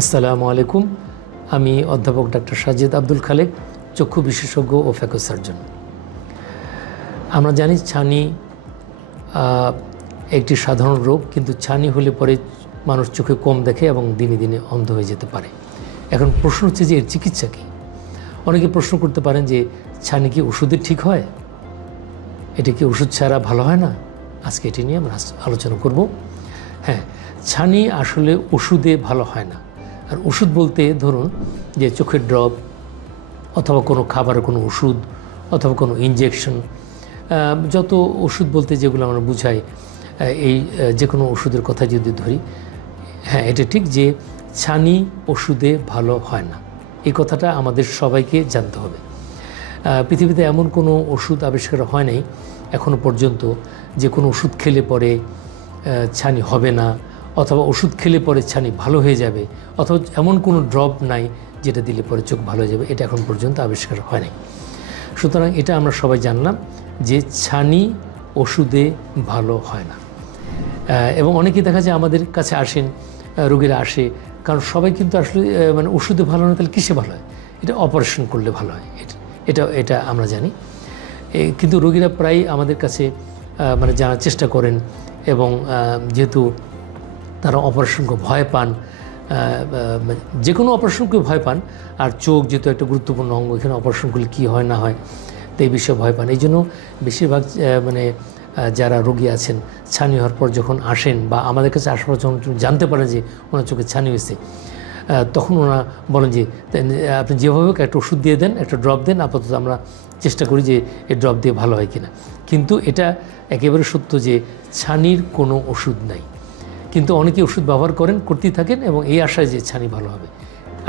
আসসালামু আলাইকুম। আমি অধ্যাপক ডাক্তার সাজিদ আব্দুল খালেক, চক্ষু বিশেষজ্ঞ ও ফ্যাকো সার্জন। আমরা জানি ছানি একটি সাধারণ রোগ, কিন্তু ছানি হলে পরে মানুষ চোখে কম দেখে এবং দিনে দিনে অন্ধ হয়ে যেতে পারে। এখন প্রশ্ন হচ্ছে যে এর চিকিৎসা কী? অনেকে প্রশ্ন করতে পারেন যে ছানি কি ওষুধে ঠিক হয়? এটা কি ওষুধ ছাড়া ভালো হয় না? আজকে এটি নিয়ে আমরা আলোচনা করব। হ্যাঁ, ছানি আসলে ওষুধে ভালো হয় না। আর ওষুধ বলতে ধরুন যে চোখের ড্রপ অথবা কোনো খাবারের কোনো ওষুধ অথবা কোনো ইনজেকশন, যত ওষুধ বলতে যেগুলো আমরা বুঝাই, এই যে কোনো ওষুধের কথা যদি ধরি, হ্যাঁ এটা ঠিক যে ছানি ওষুধে ভালো হয় না। এই কথাটা আমাদের সবাইকে জানতে হবে। পৃথিবীতে এমন কোনো ওষুধ আবিষ্কার হয় নাই এখনও পর্যন্ত যে কোনো ওষুধ খেলে পরে ছানি হবে না, অথবা ওষুধ খেলে পরে ছানি ভালো হয়ে যাবে, অথবা এমন কোনো ড্রপ নাই যেটা দিলে পরে চোখ ভালো হয়ে যাবে। এটা এখন পর্যন্ত আবিষ্কার হয় নাই। সুতরাং এটা আমরা সবাই জানলাম যে ছানি ওষুধে ভালো হয় না। এবং অনেকেই দেখা যায় আমাদের কাছে আসেন, রোগীরা আসে, কারণ সবাই কিন্তু আসলে মানে ওষুধে ভালো না, তাহলে কিসে ভালো হয়? এটা অপারেশন করলে ভালো হয়, এটা আমরা জানি। কিন্তু রোগীরা প্রায় আমাদের কাছে মানে জানার চেষ্টা করেন, এবং যেহেতু তারা অপারেশনকে ভয় পান, যে কোনো অপারেশনকে ভয় পান, আর চোখ যেহেতু একটা গুরুত্বপূর্ণ অঙ্গ, এখানে অপারেশন করলে কী হয় না হয়, তো এই বিষয়ে ভয় পান। এই জন্য বেশিরভাগ মানে যারা রোগী আছেন ছানি হওয়ার পর যখন আসেন বা আমাদের কাছে আসার পর যখন জানতে পারেন যে ওনার চোখে ছানি হয়েছে, তখন ওনারা বলেন যে আপনি যেভাবে একটা ওষুধ দিয়ে দেন, একটা ড্রপ দেন, আপাতত আমরা চেষ্টা করি যে এই ড্রপ দিয়ে ভালো হয় কিনা। কিন্তু এটা একেবারে সত্য যে ছানির কোনো ওষুধ নাই, কিন্তু অনেকে ওষুধ ব্যবহার করতেই থাকেন এবং এই আশায় যে ছানি ভালো হবে।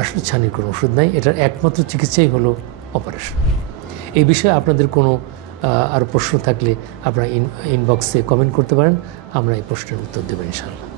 আসলে ছানির কোনো ওষুধ নাই, এটার একমাত্র চিকিৎসাই হলো অপারেশন। এই বিষয়ে আপনাদের কোনো আরও প্রশ্ন থাকলে আপনারা ইনবক্সে কমেন্ট করতে পারেন, আমরা এই প্রশ্নের উত্তর দেবেন ইনশাআল্লাহ।